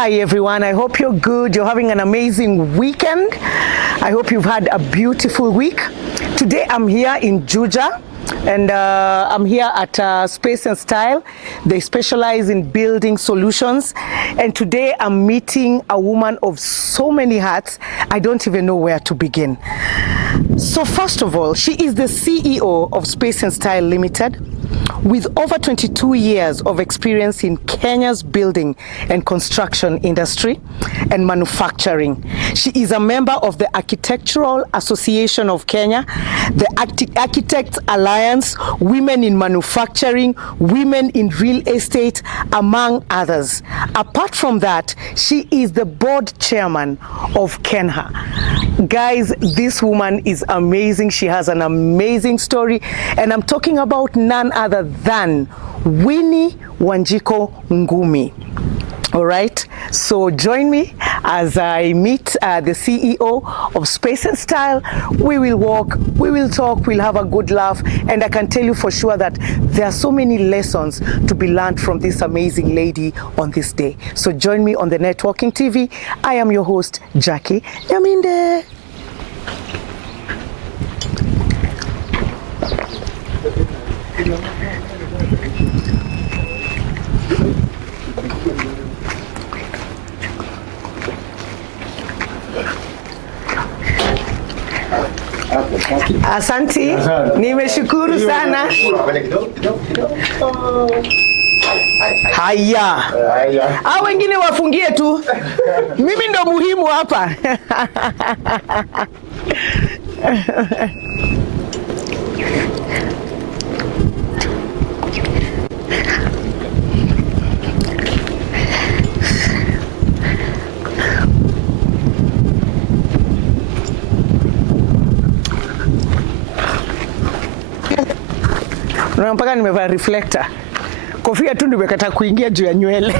Hi everyone, I hope you're good. You're having an amazing weekend. I hope you've had a beautiful week. Today I'm here in Juja and I'm here at Space and Style. They specialize in building solutions, and today I'm meeting a woman of so many hats. I don't even know where to begin. So first of all, she is the CEO of Space and Style Limited, with over 22 years of experience in Kenya's building and construction industry and manufacturing. She is a member of the Architectural Association of Kenya, the Architects Alliance, Women in Manufacturing, Women in Real Estate, among others. Apart from that, she is the board chairman of Kenha. Guys, this woman is amazing. She has an amazing story, and I'm talking about none other than Winnie Ngumi. All right, so join me as I meet the CEO of Space and Style. We will walk, we will talk, we'll have a good laugh, and I can tell you for sure that there are so many lessons to be learned from this amazing lady on this day. So join me on the Netwalking TV. I am your host, Jackie Yaminde. Asanti, nimeshukuru sana. Haya. Hao wengine wafungie tu. Mimi ndo muhimu hapa. Mpaka nimevaa reflector. Kofia tu nimekata kuingia juu ya nywele.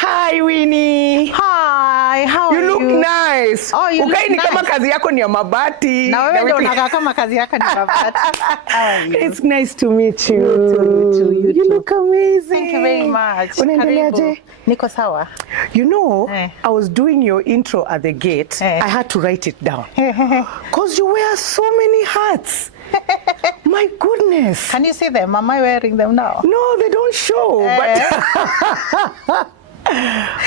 Hi Winnie. Hi, how you are look you? Nice. Oh, you Ukai look ni nice. kama kazi yako ni ya mabati. Na wewe ndio unakaa kama kazi yako ni mabati. How are you? It's nice to meet you. You too. Look amazing. Thank you very much. Unaendeleaje? Niko sawa. You know, I was doing your intro at the gate. I had to write it down. Because you wear so many hats. My goodness. Can you see them? Am I wearing them now? No, they don't show.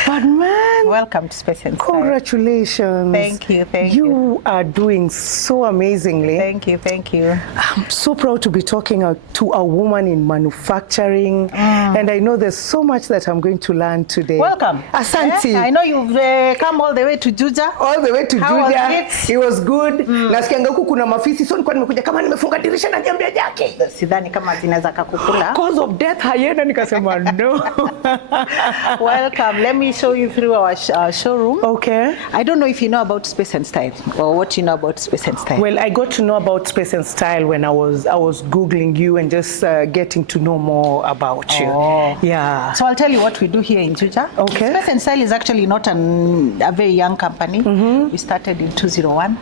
But man, welcome to Space and Style. Congratulations. Thank you. You are doing so amazingly. Thank you. I'm so proud to be talking to a woman in manufacturing, and I know there's so much that I'm going to learn today. Welcome. Asante. I know you've come all the way to Juja. All the way to How Juja. was it? It was good. Nasikianga huku kuna mafisi, so nilikuwa nimekuja kama nimefunga dirisha na jambia jake. Sidhani kama zinaweza kakukula. Cause of death hayena nikasema no. Welcome. Let me show you through our showroom. Okay. I don't know if you know about Space and Style or what you know about Space and Style. Well, I got to know about Space and Style when I was Googling you and just getting to know more about you. Yeah. So I'll tell you what we do here in Juja. Okay. Space and Style is actually not a very young company. We started in 2001.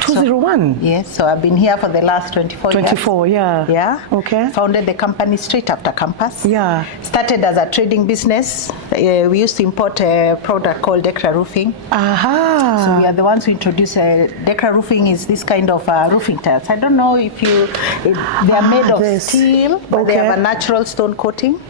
201? Yes, so I've been here for the last 24 years. 24, yeah. Yeah. Okay. Founded the company straight after campus. Yeah. Started as a trading business. We used to import a product called Decra Roofing. Aha. So we are the ones who introduced Decra Roofing is this kind of roofing tiles. I don't know if they are made of steel, but they have a natural stone coating.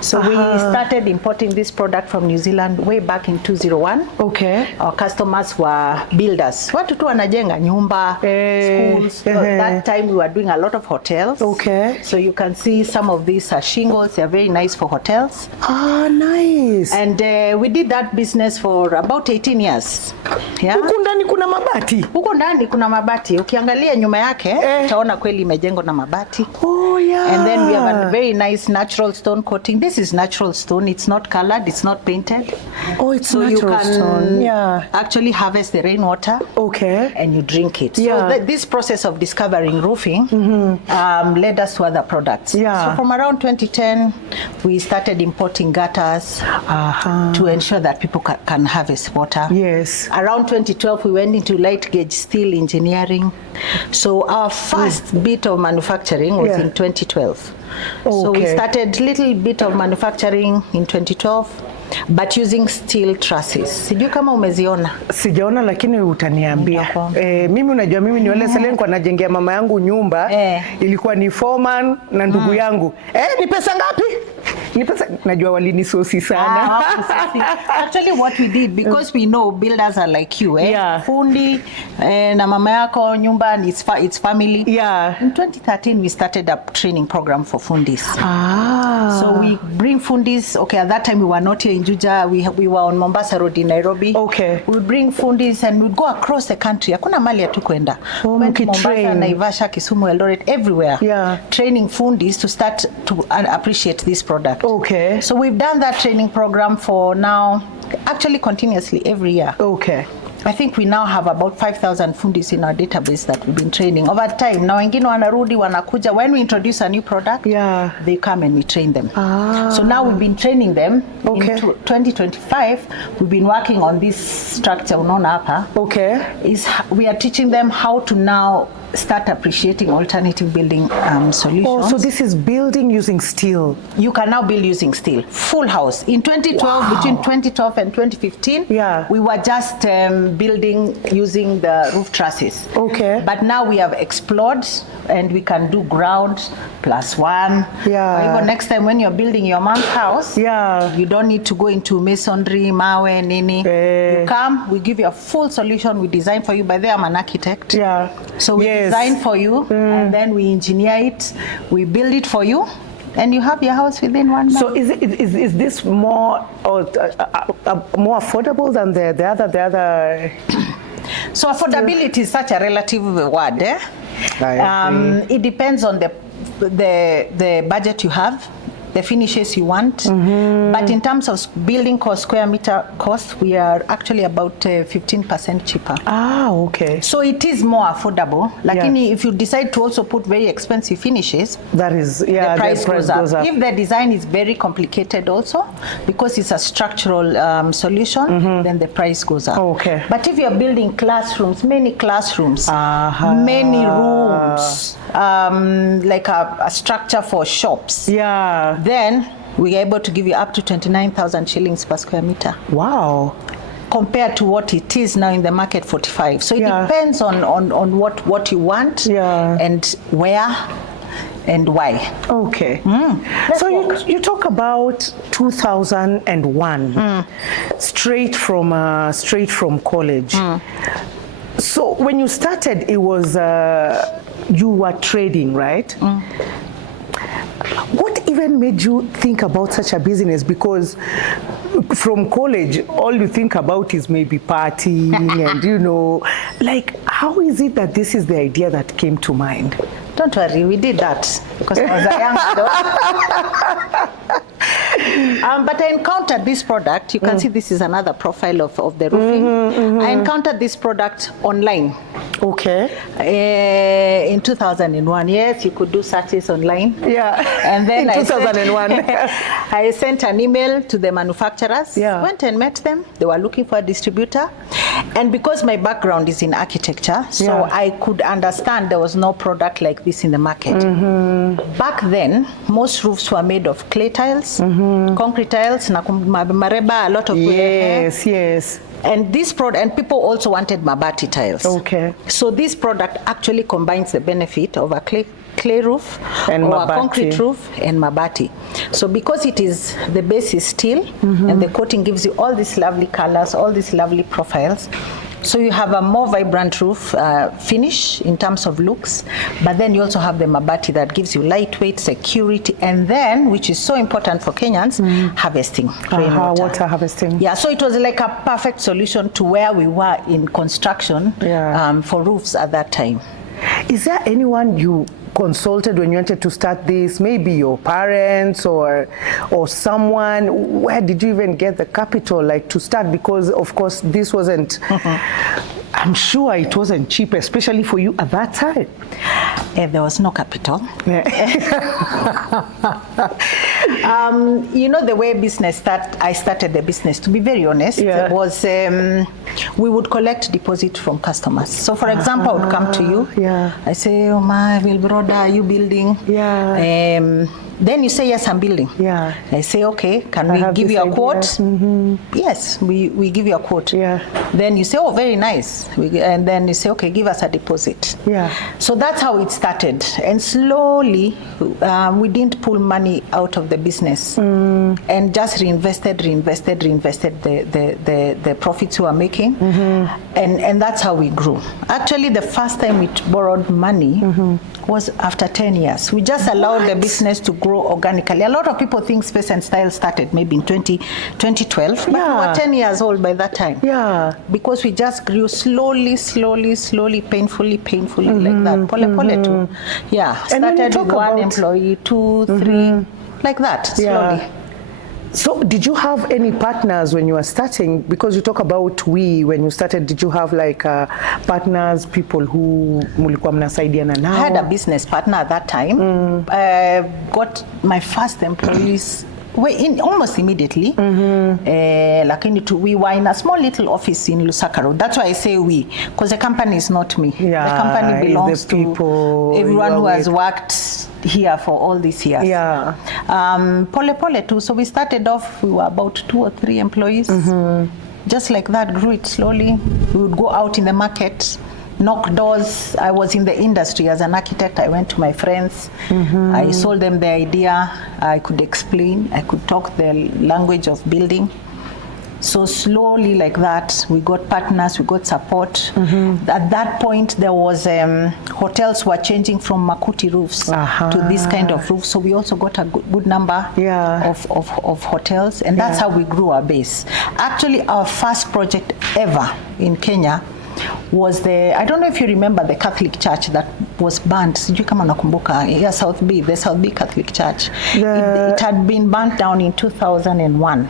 So we started importing this product from New Zealand way back in 2001. Okay. Our customers were builders. Watu tu wanajenga nyumba, schools. So that time we were doing a lot of hotels. Okay. So you can see some of these shingles. They are very nice for hotels. Ah, nice. And we did that business for about 18 years. Yeah. Huku ndani kuna mabati? Huko ndani kuna mabati. Ukiangalia nyuma yake, utaona kweli imejengwa na mabati. Oh yeah. And then we have a very nice natural stone coating coating. This is natural stone. It's not colored. It's not painted. Oh, it's so natural you can stone. Yeah. actually harvest the rainwater. Okay. And you drink it. Yeah. So this process of discovering roofing led us to other products. Yeah. So from around 2010, we started importing gutters to ensure that people can harvest water. Yes. Around 2012, we went into light gauge steel engineering. So our first bit of manufacturing was in 2012. Okay. So we started little bit of manufacturing in 2012. But using steel trusses. Sijui kama umeziona. Sijaona lakini utaniambia. Mimi unajua mimi ni wale selen kwa najengea mama yangu nyumba. Ilikuwa ni foreman na ndugu yangu. Ni pesa ngapi? Ni pesa najua walinisosi sana. Actually what we did, because we know builders are like you, fundi na mama yako nyumba it's family. Yeah. In 2013 we started a training program for fundis. So we bring fundis. Okay, at that time we were not here in Juja. We were on Mombasa Road in Nairobi. Okay. We bring fundis and we go across the country. Hakuna mali ya tu kwenda. Mombasa, Naivasha, Kisumu, Eldoret, everywhere. Yeah. Training fundis to start to appreciate this product. Okay. So we've done that training program for now, actually continuously every year. Okay. I think we now have about 5,000 fundis in our database that we've been training over time. Now wengine wanarudi wanakuja. When we introduce a new product, they come and we train them. So now we've been training them. Okay. In 2025, we've been working on this structure unaona hapa. Okay. We are teaching them how to now start appreciating alternative building solutions. Oh, so this is building using steel. You can now build using steel. Full house. In 2012, between 2012 and 2015, we were just building using the roof trusses. Okay. But now we have explored and we can do ground +1. Yeah. Even next time when you're building your mom's house, you don't need to go into masonry, mawe, nini. You come, we give you a full solution. We design for you. By the way, I'm an architect. Yeah. So we design for you and then we engineer it. We build it for you. And you have your house within 1 month. So is this more more affordable than the other? So affordability is such a relative word. It depends on the budget you have, the finishes you want. But in terms of building cost, square meter cost, we are actually about 15% cheaper. Okay. So it is more affordable. Like if you decide to also put very expensive finishes, that is, the price goes up. If the design is very complicated also, because it's a structural solution, then the price goes up. Okay. But if you're building classrooms, many classrooms, many rooms, like a structure for shops, then we are able to give you up to 29,000 shillings per square meter. Wow. Compared to what it is now in the market, 45. So it depends on what you want and where and why. Okay. So you talk about 2001, straight from college. So when you started, it was you were trading, right? What even made you think about such a business? Because from college, all you think about is maybe partying and, like, how is it that this is the idea that came to mind? Don't worry, we did that because I was a young girl. But I encountered this product. You can see this is another profile of the roofing. I encountered this product online. Okay. In 2001, yes, you could do searches online. Yeah. And then in 2001, I sent an email to the manufacturers. Yeah. Went and met them. They were looking for a distributor. And because my background is in architecture, so I could understand there was no product like this in the market. Back then, most roofs were made of clay tiles, concrete tiles, mareba, a lot of yes. And this product, and people also wanted mabati tiles. Okay. So this product actually combines the benefit of a clay roof and or a concrete roof and mabati. So because it is, the base is steel and the coating gives you all these lovely colors, all these lovely profiles. So you have a more vibrant roof finish in terms of looks, but then you also have the mabati that gives you lightweight, security, and then, which is so important for Kenyans, harvesting, rainwater. Water harvesting. Yeah, so it was like a perfect solution to where we were in construction for roofs at that time. Is there anyone you consulted when you wanted to start this? Maybe your parents or someone. Where did you even get the capital like to start? Because of course this wasn't. I'm sure it wasn't cheap, especially for you at that time. There was no capital. Yeah. You know, the way I started the business, to be very honest, was we would collect deposit from customers. So for example, I would come to you. Yeah. I say, oh my, Will brother, are you building? Yeah. Then you say, yes, I'm building. Yeah. I say, okay, can we give you a quote? Mm-hmm. Yes, we give you a quote. Yeah. Then you say, oh, very nice. And then you say, okay, give us a deposit. Yeah. So that's how it started. And slowly, we didn't pull money out of the business and just reinvested the profits we were making. Mm-hmm. And that's how we grew. Actually, the first time we borrowed money was after 10 years. We just allowed the business to grow organically. A lot of people think Space and Style started maybe in 2012, but we were 10 years old by that time. Yeah. Because we just grew slowly, painfully, like that. Pole too. Yeah. And started with one employee, 2, 3, like that, slowly. Yeah. So did you have any partners when you were starting? Because you talk about when you started, did you have like partners, people who mulikuwa mnasaidiana nao? I had a business partner at that time. I got my first employees almost immediately. We were in a small little office in Lusaka Road. That's why I say we, because the company is not me. Yeah, the company belongs the people to everyone who has worked here for all these years. Yeah. Pole too. So we started off, we were about 2 or 3 employees. Just like that, grew it slowly. We would go out in the market, knock doors. I was in the industry as an architect. I went to my friends. I sold them the idea. I could explain. I could talk the language of building. So slowly like that, we got partners, we got support. At that point, there was hotels were changing from makuti roofs to this kind of roof. So we also got a good number of hotels, and that's how we grew our base. Actually, our first project ever in Kenya was I don't know if you remember the Catholic church that was burnt. Sijui kama nakumbuka. Yeah, the South B Catholic Church. It had been burnt down in 2001.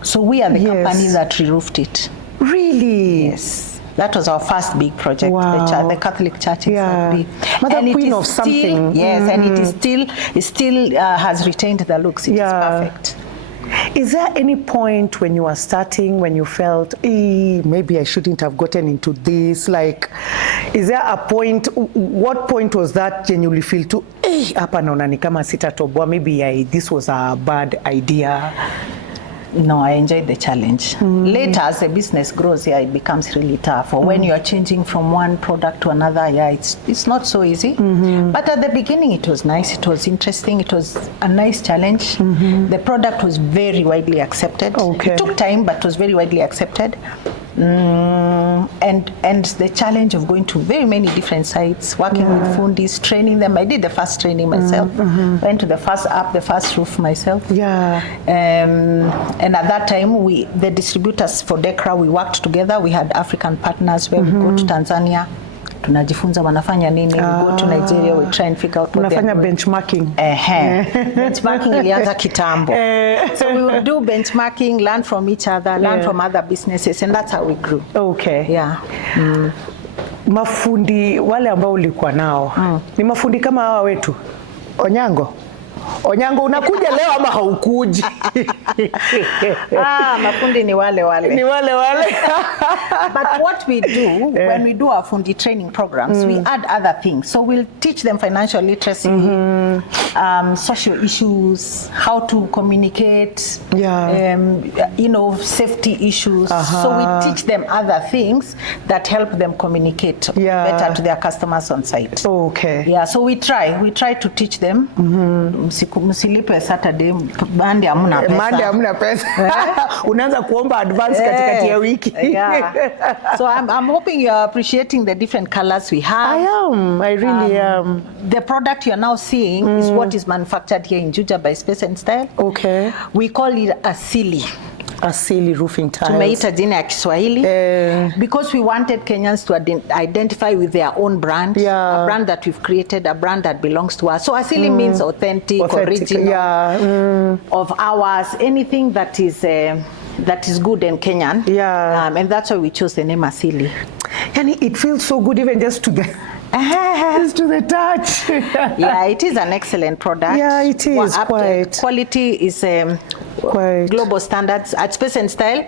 So we are the company that re-roofed it. Really? Yes. That was our first big project, wow. The Catholic Church in South B. Mother Queen of something. Yes, and it still has retained the looks. It is perfect. Is there any point when you were starting when you felt, maybe I shouldn't have gotten into this? Like, is there a point, what point was that genuinely feel to, hapa naona ni kama sitatoboa, maybe this was a bad idea? No, I enjoyed the challenge. Later, as the business grows, it becomes really tough. Or when you are changing from one product to another, it's not so easy. But at the beginning, it was nice. It was interesting. It was a nice challenge. The product was very widely accepted. Okay. It took time, but it was very widely accepted. And the challenge of going to very many different sites, working with fundis, training them. I did the first training myself. Went to the first roof myself. Yeah. And at that time, the distributors for Dekra, we worked together. We had African partners where we go to Tanzania. Tunajifunza wanafanya nini. We go to Nigeria, we try and figure out what they're doing. Benchmarking. Benchmarking ilianza kitambo. So we would do benchmarking, learn from each other, learn from other businesses, and that's how we grew. Okay. Yeah. Mafundi wale ambao ulikuwa nao, ni mafundi kama hawa wetu? Onyango, unakuja leo ama haukuji? Mafundi ni wale. Ni wale. But what we do when we do our fundi training programs, we add other things. So we'll teach them financial literacy, social issues, how to communicate, safety issues. So we teach them other things that help them communicate better to their customers on site. Okay. Yeah, so we try to teach them. Msilipe Saturday, Monday hamna pesa. Unaanza kuomba advance katikati ya wiki. So I'm hoping you are appreciating the different colors we have. I really am. The product you are now seeing is what is manufactured here in Juja by Space and Style. Okay. We call it a Silly. Asili roofing tiles. Tumeita jina ya Kiswahili because we wanted Kenyans to identify with their own brand, a brand that we've created, a brand that belongs to us. So Asili means authentic, original, of ours, anything that is good and Kenyan. And that's why we chose the name Asili. And it feels so good even just to the just to the touch. Yeah, it is an excellent product. Yeah, it is quite. Quality is quite global standards. At Space and Style,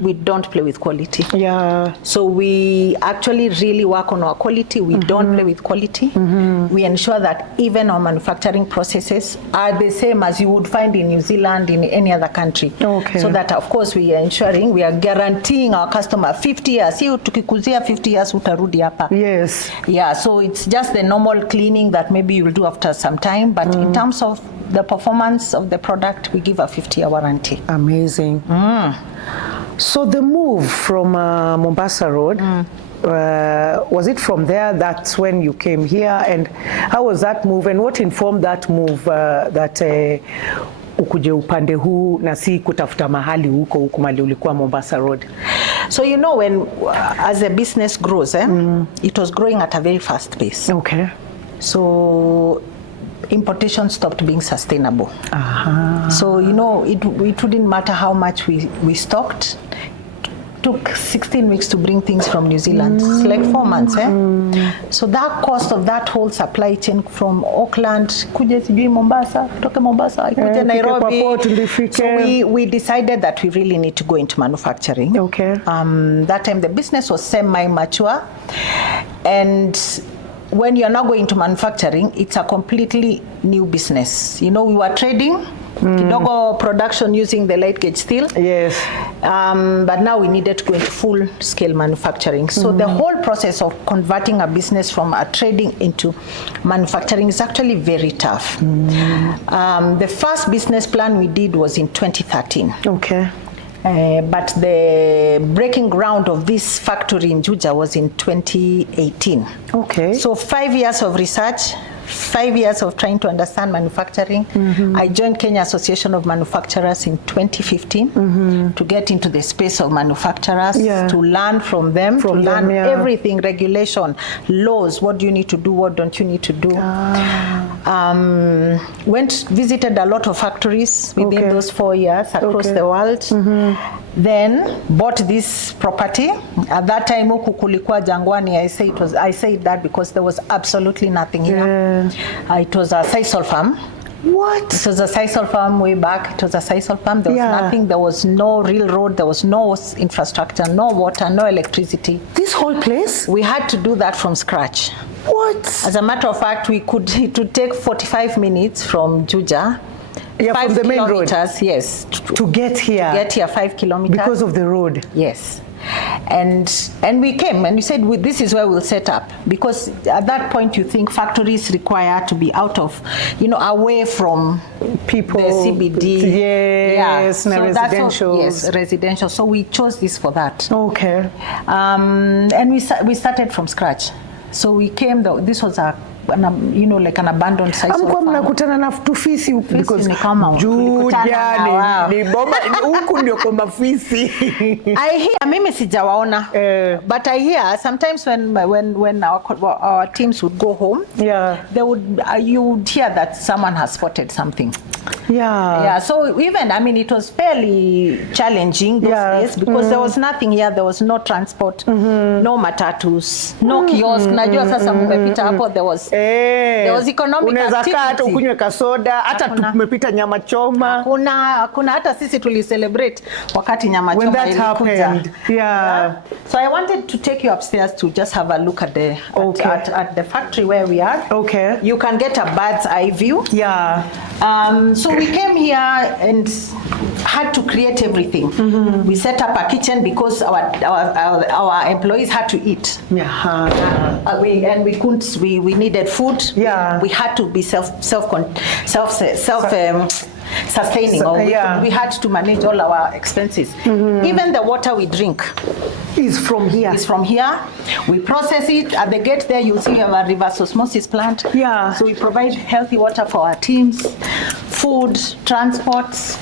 we don't play with quality. Yeah. So we actually really work on our quality. We don't play with quality. We ensure that even our manufacturing processes are the same as you would find in New Zealand, in any other country. Okay. So that of course we are ensuring, we are guaranteeing our customer 50 years. Hiyo tukikuzia 50 years utarudi hapa. Yes. Yeah, so it's just the normal cleaning that maybe you'll do after some time, but in terms of the performance of the product, we give a 50-year warranty. Amazing. So the move from Mombasa Road, was it from there that's when you came here, and how was that move, and what informed that move that ukuje upande huu na si kutafuta mahali huko mali ulikuwa Mombasa Road? So you know, when as a business grows, it was growing at a very fast pace. Okay. So importation stopped being sustainable. So you know, it wouldn't matter how much we stocked. Took 16 weeks to bring things from New Zealand. It's like 4 months. So that cost of that whole supply chain from Auckland, kuje sijui Mombasa, kutoka Mombasa, ikuje Nairobi. So we decided that we really need to go into manufacturing. Okay. That time the business was semi-mature, and when you're now going to manufacturing, it's a completely new business. You know, we were trading kidogo production using the light gauge steel. Yes. But now we needed to go into full scale manufacturing. So the whole process of converting a business from a trading into manufacturing is actually very tough. The first business plan we did was in 2013. Okay. But the breaking ground of this factory in Juja was in 2018. Okay. So 5 years of research, 5 years of trying to understand manufacturing. I joined Kenya Association of Manufacturers in 2015 to get into the space of manufacturers, to learn from them, to learn everything, regulation, laws, what do you need to do, what don't you need to do. Visited a lot of factories within those 4 years across the world. Then bought this property. At that time, huku kulikuwa jangwani. I say that because there was absolutely nothing here. It was a sisal farm. What? It was a sisal farm way back. It was a sisal farm. There was nothing. There was no real road. There was no infrastructure, no water, no electricity. This whole place? We had to do that from scratch. What? As a matter of fact, it would take 45 minutes from Juja. From the main road? Yes. To get here? To get here, 5 kilometers. Because of the road? Yes. And we came and we said, this is where we'll set up. Because at that point you think factories require to be out of, away from people, the CBD. Yes, residential. Yes, residential. So we chose this for that. Okay. And we started from scratch. So we came, this was like an abandoned site. Amkuwa mnakutana na tufisi because Juja ni bomba huku ndio kwa mafisi. I hear, mimi sijawaona, but I hear sometimes when our teams would go home, they would you would hear that someone has spotted something. So even, it was fairly challenging those days because there was nothing here. There was no transport, no matatus, no kiosk. Najua sasa mmepita hapo, there was economic activity. Unaweza ukunywe kasoda, hata tumepita nyama choma. Kuna hata sisi celebrate wakati nyama choma when that happened. So I wanted to take you upstairs to just have a look at the at the factory where we are. Okay. You can get a bird's eye view. So we came here and had to create everything. We set up a kitchen because our employees had to eat. We needed food. We had to be self-sustaining. We had to manage all our expenses. Even the water we drink is from here. We process it. At the gate there, you'll see our reverse osmosis plant. So we provide healthy water for our teams, food, transports.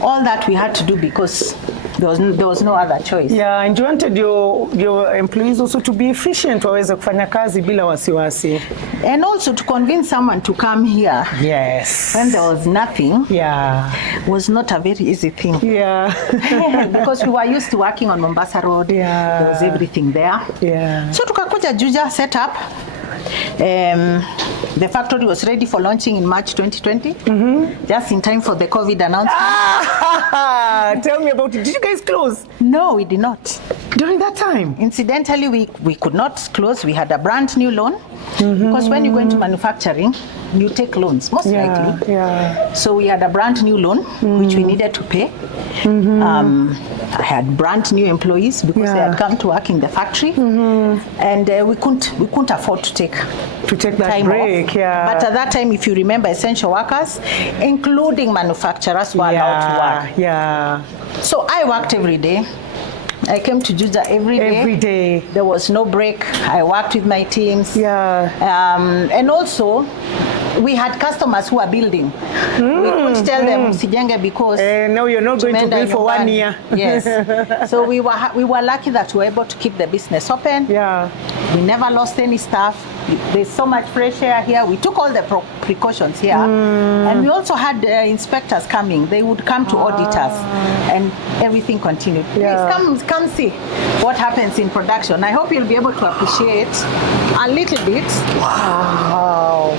all that we had to do because there was no other choice. Yeah, and you wanted your employees also to be efficient, waweze kufanya kazi bila wasiwasi. And also to convince someone to come here. Yes. When there was nothing. Yeah. Was not a very easy thing. Yeah. Because we were used to working on Mombasa Road. Yeah. There was everything there. Yeah. So tukakuja Juja, set up. The factory was ready for launching in March 2020, just in time for the COVID announcement. Tell me about it. Did you guys close? No, we did not. During that time? Incidentally, we could not close. We had a brand new loan because when you go into manufacturing, you take loans, most likely. Yeah. So we had a brand new loan, which we needed to pay. I had brand new employees because they had come to work in the factory, and we couldn't afford to take that time break. off. Yeah. But at that time, if you remember, essential workers, including manufacturers, were allowed to work. Yeah. So I worked every day. I came to Juja every day. Every day. There was no break. I worked with my teams. Yeah. And also, we had customers who are building. We couldn't tell them Sijenge because no, you're not going to build for 1 year. Yes. So we were lucky that we were able to keep the business open. Yeah. We never lost any staff. There's so much fresh air here. We took all the precautions here. And we also had inspectors coming. They would come to audit us, and everything continued. Yeah. Please come see what happens in production. I hope you'll be able to appreciate a little bit. Wow.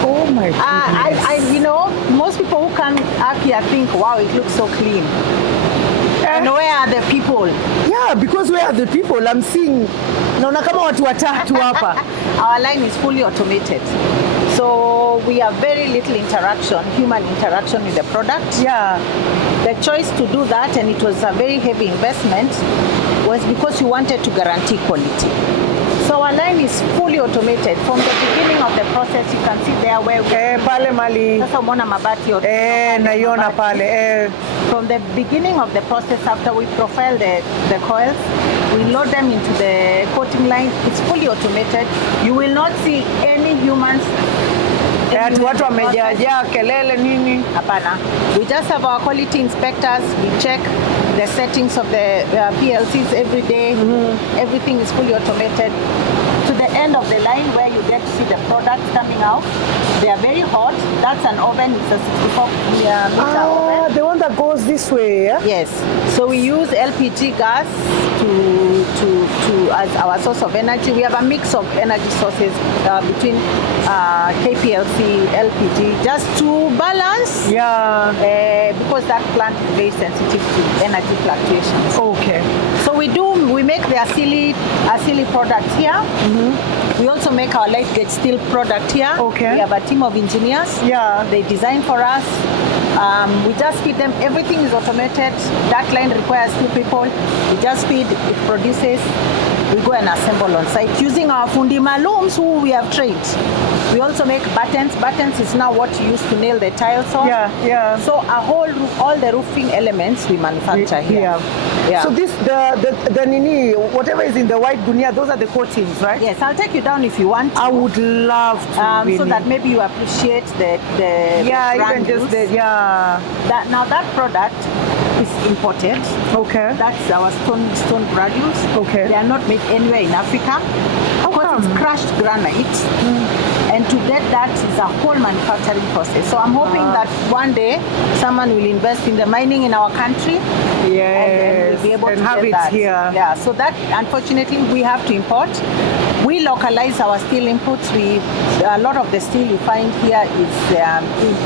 Oh my goodness. You know, most people who come up here think, wow, it looks so clean. And where are the people? Yeah, because where are the people? I'm seeing, naona kama watu watatu hapa. Our line is fully automated. So we have very little interaction, human interaction with the product. Yeah. The choice to do that, and it was a very heavy investment, was because we wanted to guarantee quality. So our line is fully automated. From the beginning of the process, you can see there where we... pale mali. Sasa umeona mabati yote. Naiona pale. From the beginning of the process, after we profile the coils, we load them into the coating line. It's fully automated. You will not see any humans. Watu wamejaa kelele nini? Hapana. We just have our quality inspectors. We check the settings of the PLCs every day. Everything is fully automated. To the end of the line where you get to see the products coming out. They are very hot. That's an oven. It's a 64-meter oven. The one that goes this way, yeah? Yes. So we use LPG gas as our source of energy. We have a mix of energy sources between KPLC, LPG, just to balance. Yeah. Because that plant is very sensitive to energy fluctuations. Okay. So we make the Asili products here. We also make our light gauge steel product here. Okay. We have a team of engineers. Yeah. They design for us. We just feed them. Everything is automated. That line requires 2 people. We just feed, it produces. We go and assemble on site using our fundi malums who we have trained. We also make buttons. Buttons is now what you use to nail the tiles on. Yeah. So all the roofing elements we manufacture here. Yeah. So this the nini, whatever is in the white gunia, those are the coatings, right? Yes, I'll take you down if you want. I would love to. So that maybe you appreciate the even just that product is imported. Okay. That's our stone granules. Okay. They are not made anywhere in Africa. How come? It's crushed granite. And to get that is a whole manufacturing process. So I'm hoping that one day someone will invest in the mining in our country. Yes. And we'll be able to have get it that. here. Yeah. So that unfortunately we have to import. We localize our steel inputs. A lot of the steel you find here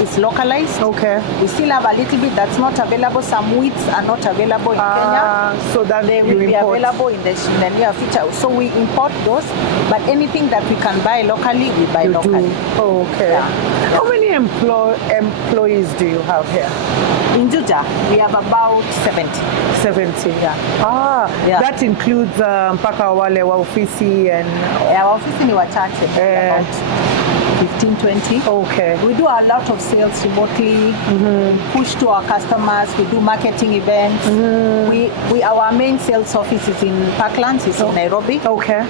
is localized. Okay. We still have a little bit that's not available. Some widths are not available in Kenya. So that they will be available in the near future. So we import those, but anything that we can buy locally, we buy locally. Oh, okay. Yeah. How many employees do you have here? In Juja, we have about 70. 70. Yeah. That includes mpaka wale wa ofisi and our office ni wachache, about 15, 20. Okay. We do a lot of sales remotely, push to our customers, we do marketing events. Our main sales office is in Parklands, it's in Nairobi. Okay.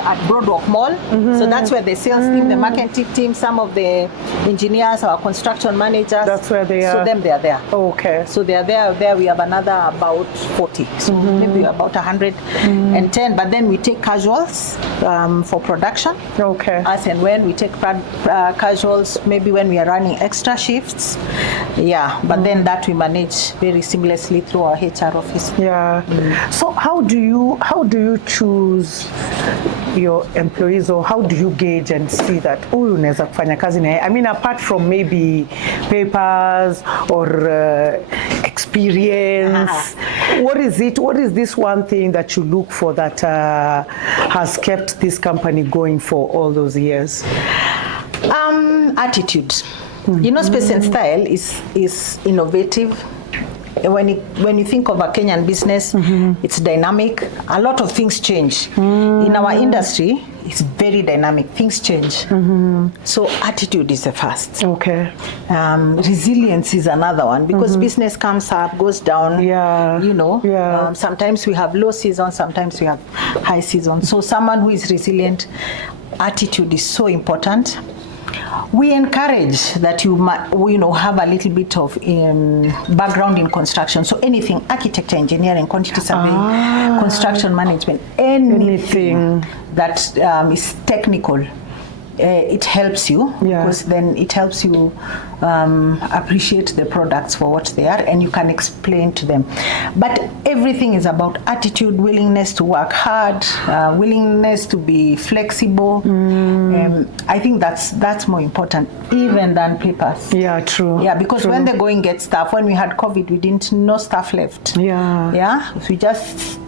At Broadwalk Mall. So that's where the sales team, the marketing team, some of the engineers, our construction managers. That's where they are. So them, they are there. Okay. So they are there. There we have another about 40. So maybe about 110. But then we take casuals for production. Okay. As and when we take casuals, maybe when we are running extra shifts. Yeah. But then that we manage very seamlessly through our HR office. Yeah. So how do you choose your employees, or how do you gauge and see that huyu unaweza kufanya kazi naye? I mean, apart from maybe papers or experience, what is it? What is this one thing that you look for that has kept this company going for all those years? Attitude. You know, Space and Style is innovative. When you think of a Kenyan business, it's dynamic. A lot of things change. In our industry, it's very dynamic. Things change. So attitude is the first. Okay. Resilience is another one, because business comes up, goes down. Yeah. You know. Yeah. Sometimes we have low season, sometimes we have high season. So someone who is resilient, attitude is so important. We encourage that you have a little bit of background in construction. So anything, architecture, engineering, quantity surveying, construction management, anything that is technical. It helps you, because then it helps you appreciate the products for what they are, and you can explain to them. But everything is about attitude, willingness to work hard, willingness to be flexible. I think that's more important even than papers. Yeah, true. Yeah, because when the going gets tough, when we had COVID, we didn't know staff left. Yeah. Yeah, we just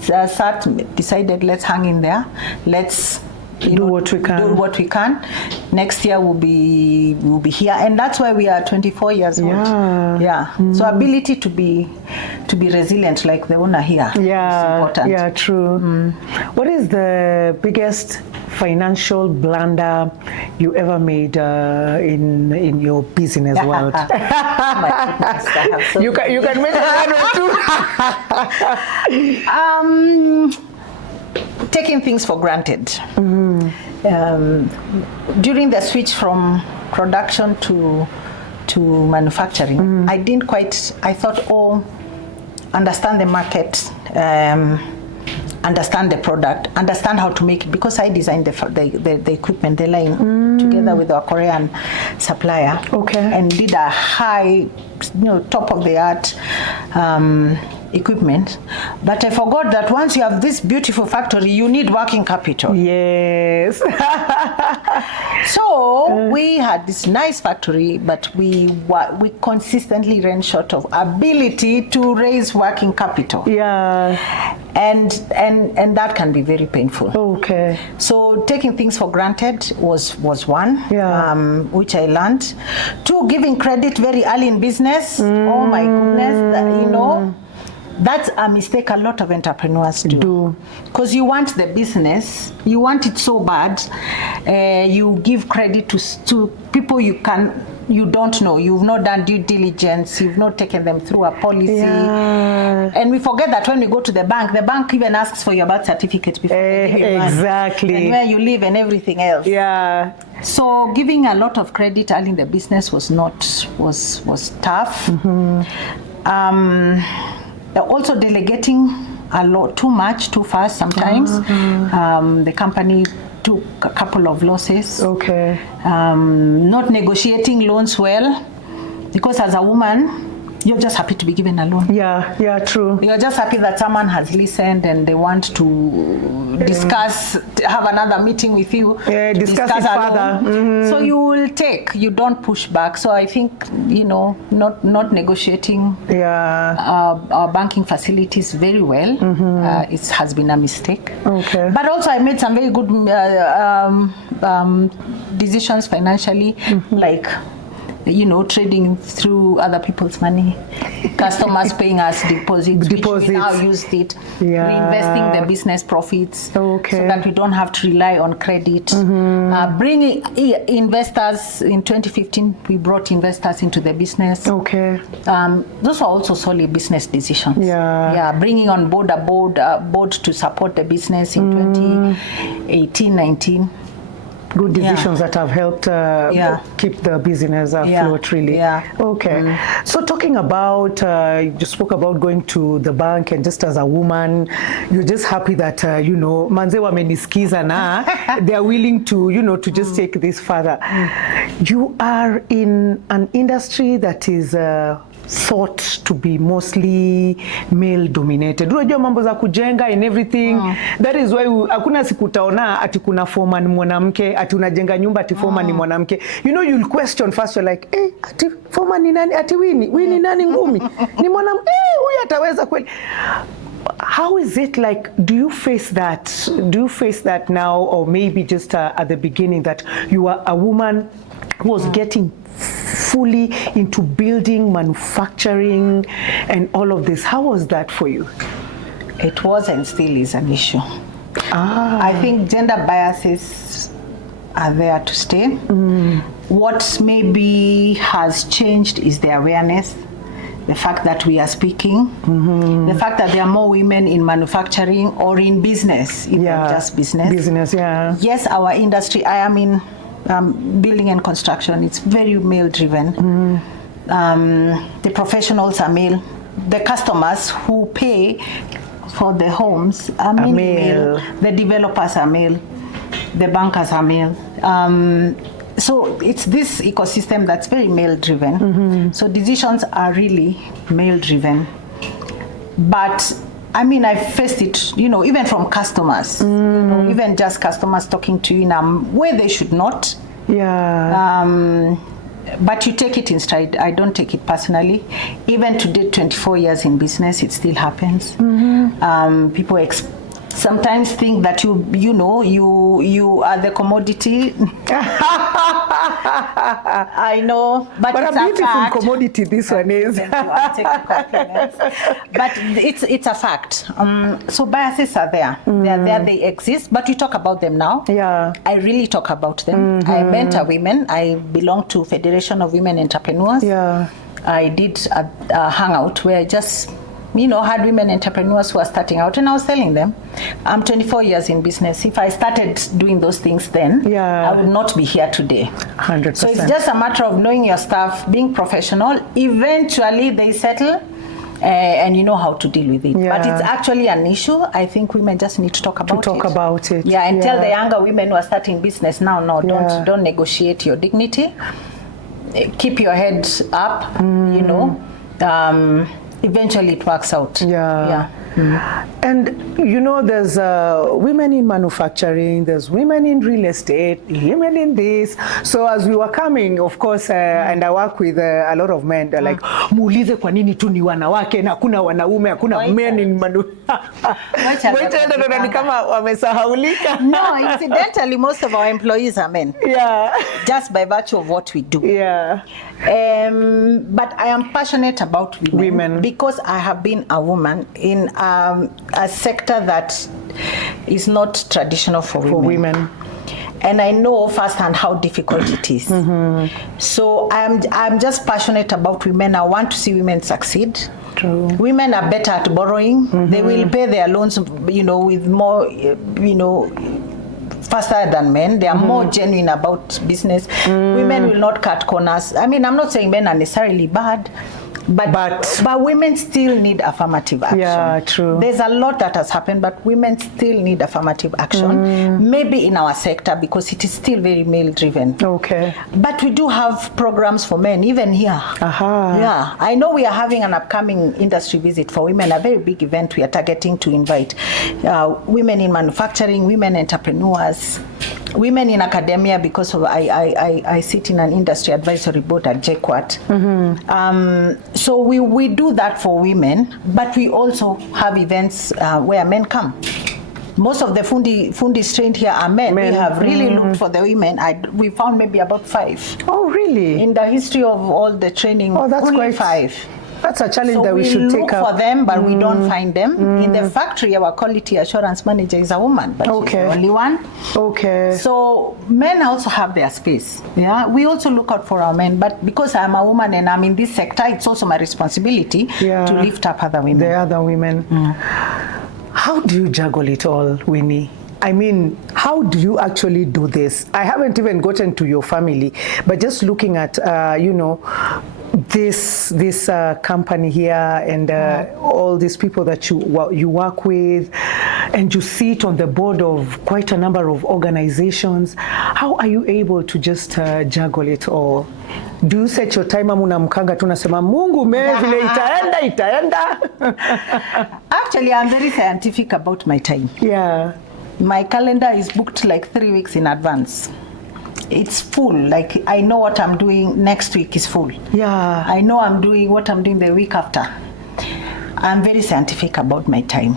decided, let's hang in there, let's do what we can. Next year we'll be here, and that's why we are 24 years old. Yeah. So ability to be resilient, like the owner here, is important. Yeah, true. What is the biggest financial blunder you ever made in your business world? You can mention that too. Taking things for granted. During the switch from production to manufacturing, I thought, understand the market, understand the product, understand how to make it, because I designed the equipment, the line, together with our Korean supplier. Okay. And did a high, top of the art equipment. But I forgot that once you have this beautiful factory, you need working capital. Yes. So we had this nice factory, but we consistently ran short of ability to raise working capital. Yeah. And that can be very painful. Okay. So taking things for granted was one, which I learned. Two, giving credit very early in business. Oh my goodness, that's a mistake a lot of entrepreneurs do. Because you want the business, you want it so bad, you give credit to people you don't know. You've not done due diligence. You've not taken them through a policy. Yeah. And we forget that when we go to the bank even asks for your birth certificate before they give you money. Exactly. And where you live and everything else. Yeah. So giving a lot of credit early in the business was tough. Also delegating a lot, too much, too fast sometimes. The company took a couple of losses. Okay. Not negotiating loans well, because as a woman, you're just happy to be given a loan. Yeah, true. You're just happy that someone has listened and they want to discuss, have another meeting with you. Yeah, discuss it further. So you will take, you don't push back. So I think, not negotiating our banking facilities very well, it has been a mistake. Okay. But also I made some very good decisions financially, like trading through other people's money, customers paying us deposits, which we now used it, reinvesting the business profits, so that we don't have to rely on credit. Bringing investors in 2015, we brought investors into the business. Those are also solely business decisions. Bringing on board a board to support the business in 2018-19. Good decisions that have helped keep the business afloat, really. So talking about, you spoke about going to the bank, and just as a woman, you're just happy that, manze wamenisikiza na they're willing to, to just take this further. You are in an industry that is thought to be mostly male dominated. Unajua mambo za kujenga and everything. That is why hakuna siku utaona ati kuna foreman mwanamke, ati unajenga nyumba ati foreman ni mwanamke. You'll question first, you're like, ati foreman ni nani? Ati Winnie nani Ngumi? Ni mwanamke, huyu ataweza kweli? How is it like? Do you face that now, or maybe just at the beginning, that you are a woman who was getting fully into building, manufacturing, and all of this? How was that for you? It was and still is an issue. I think gender biases are there to stay. What maybe has changed is the awareness, the fact that we are speaking, the fact that there are more women in manufacturing or in business, even just business. Yes, our industry, I am in building and construction, it's very male-driven. The professionals are male. The customers who pay for the homes are mainly male. The developers are male. The bankers are male. So it's this ecosystem that's very male-driven. So decisions are really male-driven. But I faced it, even from customers, even just customers talking to you in a way they should not. But you take it in stride. I don't take it personally. Even today, 24 years in business, it still happens. People sometimes think that you are the commodity. I know, but it's a beautiful commodity. This one is. I'll take the compliments. But it's a fact. So biases are there. They are there. They exist. But we talk about them now. I really talk about them. I mentor women. I belong to Federation of Women Entrepreneurs. I did a hangout where I just had women entrepreneurs who are starting out, and I was telling them, I'm 24 years in business. If I started doing those things then, I would not be here today. 100%. So it's just a matter of knowing your stuff, being professional. Eventually they settle, and you know how to deal with it. But it's actually an issue. I think women just need to talk about it. And tell the younger women who are starting business now, don't negotiate your dignity. Keep your head up, eventually it works out. And there's women in manufacturing, there's women in real estate, women in this. So as we were coming, of course, and I work with a lot of men, they're like, muulize kwa nini tu ni wanawake na hakuna wanaume, hakuna men in manufacturing. Ni kama wamesahaulika. No, incidentally, most of our employees are men. Just by virtue of what we do. But I am passionate about women because I have been a woman in a sector that is not traditional for women. And I know firsthand how difficult it is. So I'm just passionate about women. I want to see women succeed. Women are better at borrowing. They will pay their loans, with more, faster than men. They are more genuine about business. Women will not cut corners. I'm not saying men are necessarily bad, but women still need affirmative action. There's a lot that has happened, but women still need affirmative action. Maybe in our sector, because it is still very male driven. But we do have programs for men, even here. I know we are having an upcoming industry visit for women, a very big event we are targeting to invite women in manufacturing, women entrepreneurs, women in academia, because of I sit in an industry advisory board at JQuat. So we do that for women, but we also have events where men come. most of the fundis trained here are men. We have really looked for the women. We found maybe about 5. Oh, really? In the history of all the training, that's only quite 5. That's a challenge that we should take up. We look for them, but we don't find them. In the factory, our quality assurance manager is a woman, but she's the only one. Okay. So men also have their space. Yeah, we also look out for our men, but because I'm a woman and I'm in this sector, it's also my responsibility to lift up other women. The other women. How do you juggle it all, Winnie? I mean, how do you actually do this? I haven't even gotten to your family, but just looking at, you know, this company here and all these people that you work with, and you sit on the board of quite a number of organizations. How are you able to just juggle it all? Do you set your time ama unamkanga tu unasema Mungu vile itaenda? Actually, I'm very scientific about my time. Yeah. My calendar is booked like 3 weeks in advance. It's full. Like I know what I'm doing next week is full. Yeah. I know what I'm doing the week after. I'm very scientific about my time.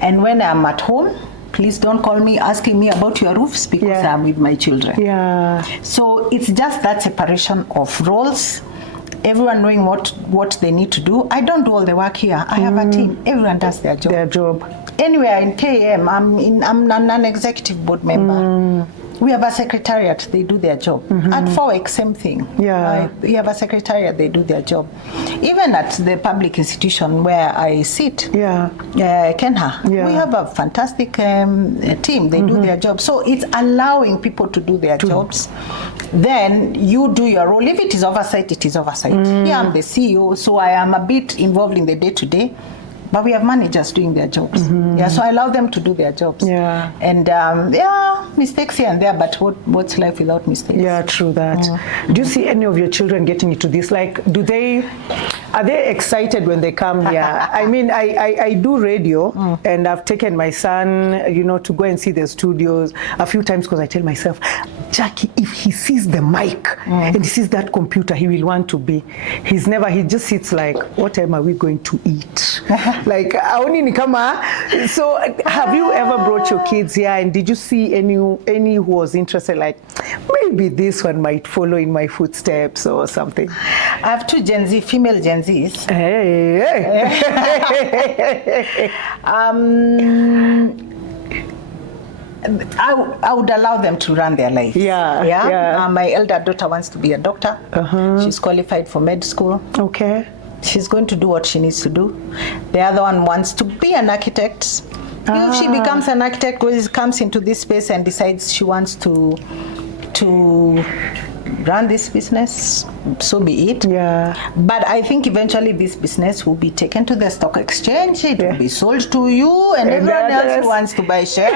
And when I'm at home, please don't call me asking me about your roofs because I'm with my children. Yeah. So it's just that separation of roles. Everyone knowing what they need to do. I don't do all the work here. I have a team. Everyone does their job. Anywhere in KM, I'm a non-executive board member. We have a secretariat, they do their job. At FOEC, same thing. Yeah. We have a secretariat, they do their job. Even at the public institution where I sit, Kenha, we have a fantastic team, they do their job. So it's allowing people to do their jobs. Then you do your role. If it is oversight, it is oversight. Here I'm the CEO, so I am a bit involved in the day-to-day. But we have managers doing their jobs. So I allow them to do their jobs. And mistakes here and there, but what's life without mistakes? Yeah, true that. Do you see any of your children getting into this? Like, are they excited when they come here? I mean, I do radio, and I've taken my son, you know, to go and see the studios a few times because I tell myself, Jackie, if he sees the mic and he sees that computer, he will want to be. He just sits like, what time are we going to eat? Like, aoni ni kama. So, have you ever brought your kids here, and did you see any who was interested, like, maybe this one might follow in my footsteps or something? I have 2 Gen Z, female Gen Zs. I would allow them to run their life. My elder daughter wants to be a doctor. She's qualified for med school. Okay. She's going to do what she needs to do. The other one wants to be an architect. If she becomes an architect, comes into this space and decides she wants to run this business, so be it. But I think eventually this business will be taken to the stock exchange. It will be sold to you and everyone else who wants to buy shares,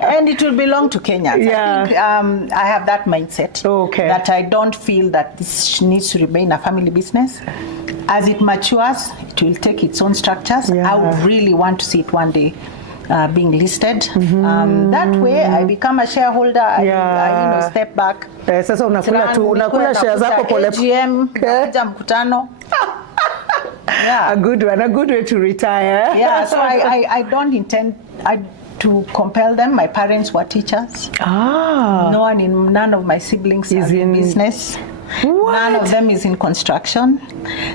and it will belong to Kenyans. I think I have that mindset that I don't feel that this needs to remain a family business. As it matures, it will take its own structures. I would really want to see it one day being listed. That way I become a shareholder. I step back. Sasa unakula shares zako pole mkutano. A good way to retire. So I don't intend to compel them. My parents were teachers. None of my siblings is in business. What? None of them is in construction.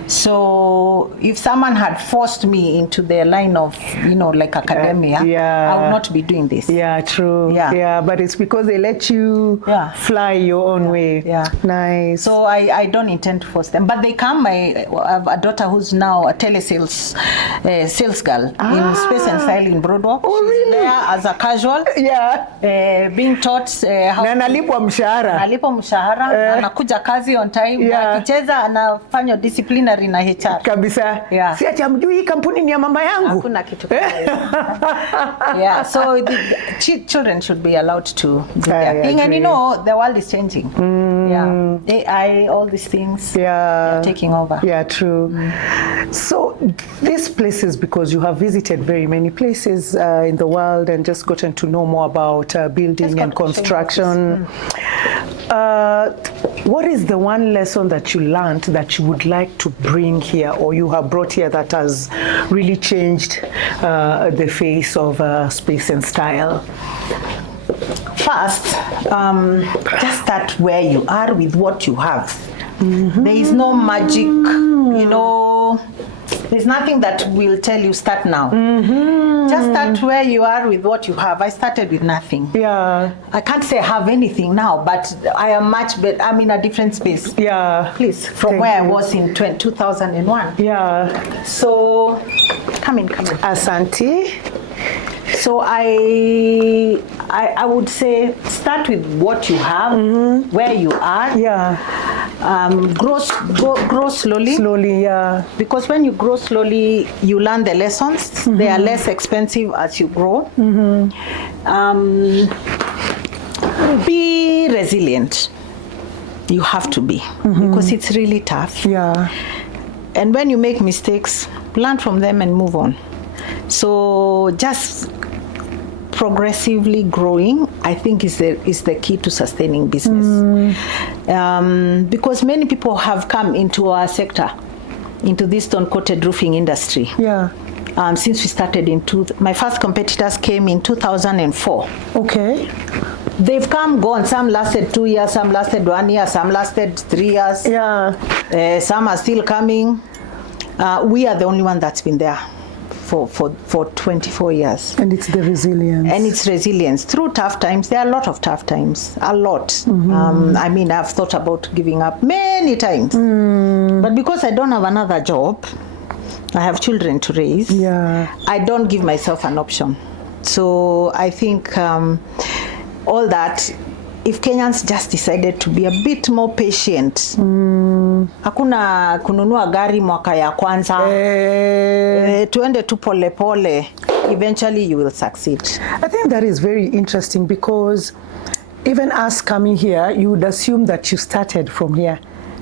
So if someone had forced me into the line of, like academia, I would not be doing this. Yeah, true. Yeah, but it's because they let you fly your own way. Nice. So I don't intend to force them. But they come. I have a daughter who's now a telesales sales girl in Space and Style in Broadwalk. She's there as a casual. Being taught how na nalipwa mshahara. Anakuja kazi on time. Akicheza anafanya disciplinary na HR. Kabisa. Si ati amjui hii kampuni ni ya mama yangu. Hakuna kitu kama so the children should be allowed to do their thing. And the world is changing. AI, all these things are taking over. Yeah, true. So these places, because you have visited very many places in the world and just gotten to know more about building and construction, what is the the one lesson that you learned that you would like to bring here, or you have brought here, that has really changed the face of Space and Style? First, just start where you are with what you have. Mm-hmm. There is no magic, you know. There's nothing that will tell you start now. Mm-hmm. Just start where you are with what you have. I started with nothing. Yeah. I can't say I have anything now, but I am much better. I'm in a different space. Yeah. Please, from where I was in 2001. Yeah. So, come in. Asante. So I would say start with what you have, where you are. Yeah. Grow slowly. Slowly, yeah. Because when you grow slowly, you learn the lessons. They are less expensive as you grow. Be resilient. You have to be, because it's really tough. Yeah. And when you make mistakes, learn from them and move on. So just progressively growing, I think, is the key to sustaining business. Because many people have come into our sector, into this stone-coated roofing industry. Yeah. Since we started my first competitors came in 2004. Okay. They've come, gone. Some lasted 2 years, some lasted 1 year, some lasted 3 years. Yeah. Some are still coming. We are the only one that's been there for 24 years. And it's the resilience. And it's resilience. Through tough times, there are a lot of tough times, a lot. I mean, I've thought about giving up many times. But because I don't have another job, I have children to raise, I don't give myself an option. So I think all that, if Kenyans just decided to be a bit more patient, hakuna kununua gari mwaka ya kwanza, tuende tu pole pole, eventually you will succeed. I think that is very interesting, because even us coming here, you would assume that you started from here.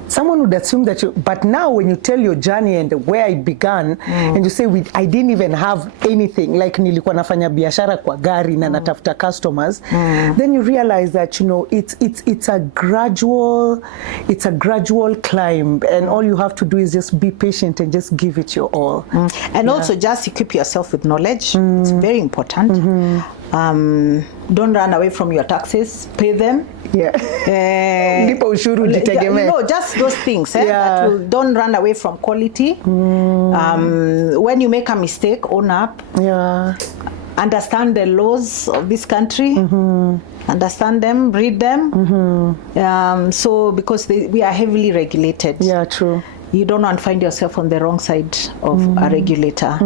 Someone would assume that but now when you tell your journey and where it began, and you say, I didn't even have anything, like nilikuwa nafanya biashara kwa gari na natafuta customers, then you realize that, you know, it's a gradual climb, and all you have to do is just be patient and just give it your all. And also just equip yourself with knowledge. It's very important. Don't run away from your taxes, pay them. Yeah. Just those things. That don't run away from quality. When you make a mistake, own up. Yeah. Understand the laws of this country. Understand them, read them. So because we are heavily regulated. Yeah, true. You don't want to find yourself on the wrong side of a regulator.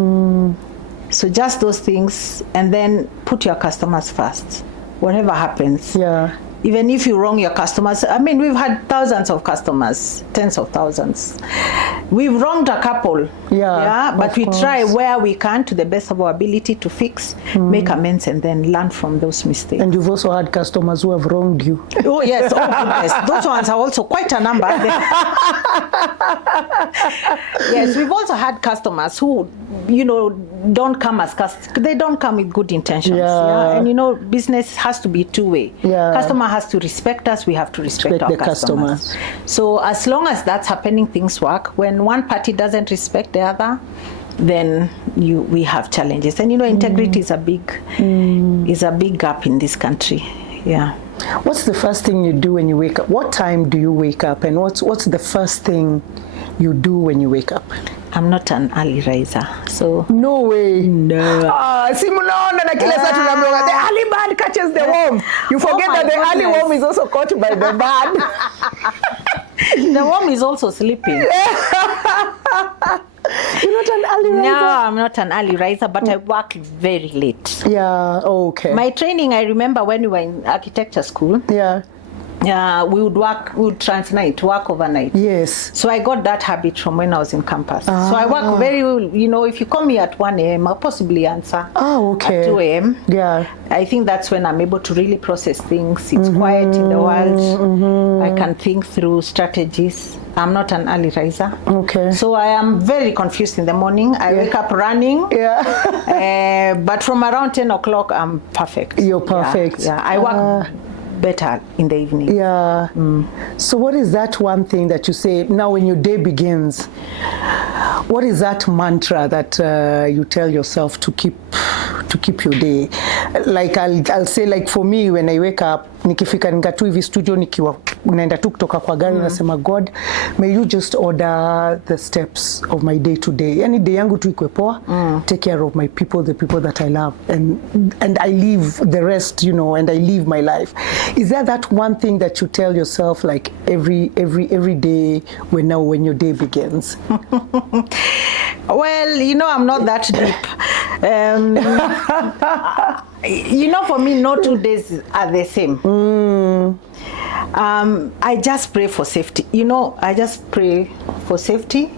So just those things, and then put your customers first. Whatever happens. Yeah. Even if you wrong your customers, I mean, we've had thousands of customers, tens of thousands. We've wronged a couple, but we try where we can, to the best of our ability, to fix, make amends, and then learn from those mistakes. And you've also had customers who have wronged you. Oh yes, oh goodness. Those ones are also quite a number. Yes, we've also had customers who, don't come they don't come with good intentions. And business has to be two-way. Customer has to respect us, we have to respect our customers. So as long as that's happening, things work. When one party doesn't respect the other, then we have challenges. And integrity is a big gap in this country. Yeah. What's the first thing you do when you wake up? What time do you wake up, and what's the first thing you do when you wake up? I'm not an early riser, so no way. No. The early bird catches the worm. You forget that the early worm is also caught by the bird. The worm is also sleeping. You're not an early riser? No, I'm not an early riser, but I work very late. Yeah, okay. My training, I remember when we were in architecture school. Yeah. We would work overnight. Yes. So I got that habit from when I was in campus. So I work very, if you call me at 1 a.m., I'll possibly answer at 2 a.m. Yeah. I think that's when I'm able to really process things. It's quiet in the world. I can think through strategies. I'm not an early riser. Okay. So I am very confused in the morning. I wake up running. Yeah. But from around 10 o'clock, I'm perfect. You're perfect. Yeah. I work better in the evening. Yeah. So what is that one thing that you say now when your day begins? What is that mantra that you tell yourself to keep your day? Like I'll say, like for me, when I wake up, nikifika ngatu hivi studio, nikiwa naenda tu kutoka kwa gari, nasema God, may you just order the steps of my day today. Yani day yangu tu ikwe poa, take care of my people, the people that I love, and I leave the rest, you know, and I live my life. Is there that one thing that you tell yourself like every day when your day begins? Well, you know, I'm not that deep. You know, for me, no 2 days are the same. I just pray for safety. You know, I just pray for safety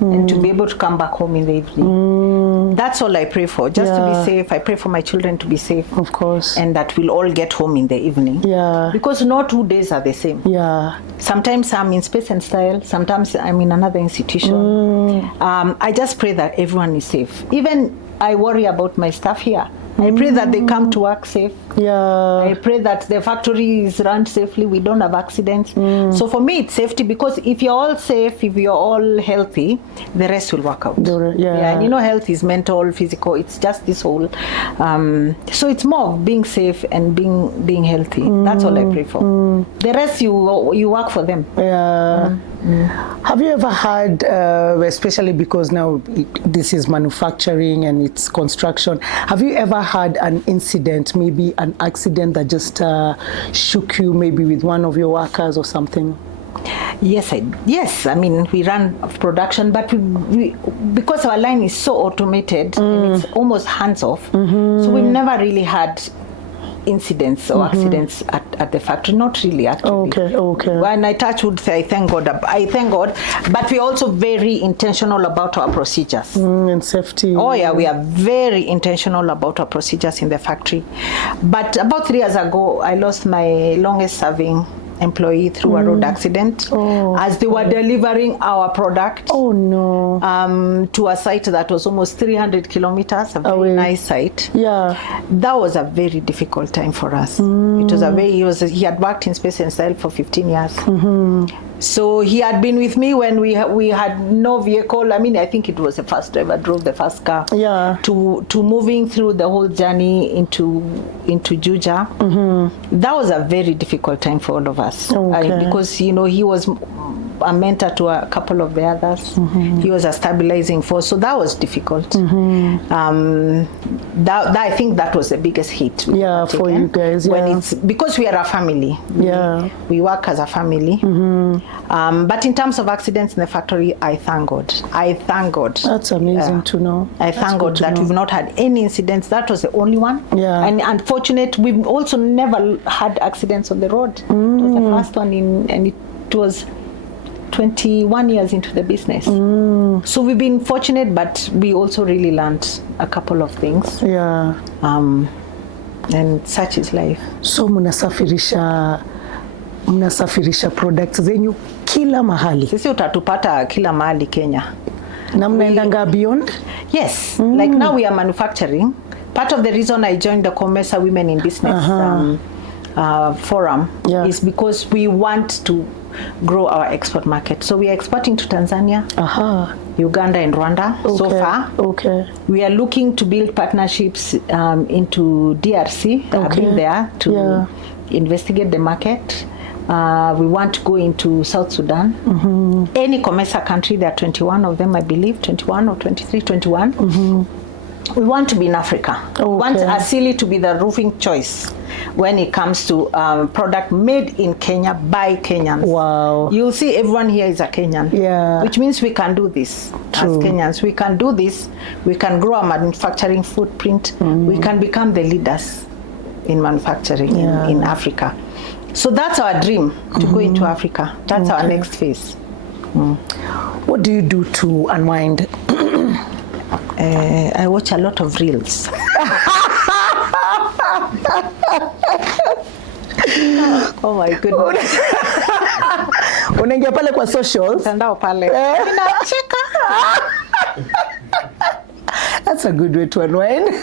and to be able to come back home in the evening. That's all I pray for, just to be safe. I pray for my children to be safe. Of course. And that we'll all get home in the evening. Yeah. Because no 2 days are the same. Yeah. Sometimes I'm in Space and Style. Sometimes I'm in another institution. I just pray that everyone is safe. Even I worry about my staff here. I pray that they come to work safe. Yeah. I pray that the factory is run safely. We don't have accidents. So for me, it's safety, because if you're all safe, if you're all healthy, the rest will work out. Yeah. And you know, health is mental, physical. It's just this whole. So it's more of being safe and being healthy. That's all I pray for. The rest, you work for them. Yeah. Have you ever had, especially because now this is manufacturing and it's construction, have you ever had an incident, maybe an accident that just shook you, maybe with one of your workers or something? Yes, I mean, we run production, but we because our line is so automated and it's almost hands-off, so we've never really had incidents or accidents at the factory. Not really, actually. Okay. When I touch wood, I thank God. But we're also very intentional about our procedures. And safety. Oh yeah, we are very intentional about our procedures in the factory. But about 3 years ago, I lost my longest serving employee through a road accident as they were delivering our product to a site that was almost 300 kilometers, a very nice site. Yeah. That was a very difficult time for us. It was he had worked in Space and Style for 15 years. So he had been with me when we had no vehicle. I mean, I think it was the first driver, drove the first car. Yeah. To moving through the whole journey into Juja. That was a very difficult time for all of us. Because, you know, he was a mentor to a couple of the others. He was a stabilizing force. So that was difficult. I think that was the biggest hit. Yeah, for you guys. When it's because we are a family. We work as a family. But in terms of accidents in the factory, I thank God. That's amazing to know. I thank God that we've not had any incidents. That was the only one. Yeah. And unfortunate, we've also never had accidents on the road. It was the first one and it was 21 years into the business. So we've been fortunate, but we also really learned a couple of things. Yeah. And such is life. So mnasafirisha products zenyu kila mahali. Sisi utatupata kila mahali Kenya. Na mnaendanga beyond? Yes. Like now we are manufacturing. Part of the reason I joined the COMESA Women in Business forum is because we want to grow our export market. So we are exporting to Tanzania, Uganda and Rwanda so far. We are looking to build partnerships into DRC. I've been there to investigate the market. We want to go into South Sudan. Any COMESA country, there are 21 of them, I believe, 21 or 23, 21. We want to be in Africa. We want Asili to be the roofing choice when it comes to product made in Kenya by Kenyans. Wow. You'll see everyone here is a Kenyan. Yeah. Which means we can do this as Kenyans. We can do this. We can grow our manufacturing footprint. We can become the leaders in manufacturing in Africa. So that's our dream, to go into Africa. That's our next phase. What do you do to unwind? I watch a lot of reels. Oh my goodness. Unaingia pale kwa socials? Tandao pale. That's That's a good way to unwind.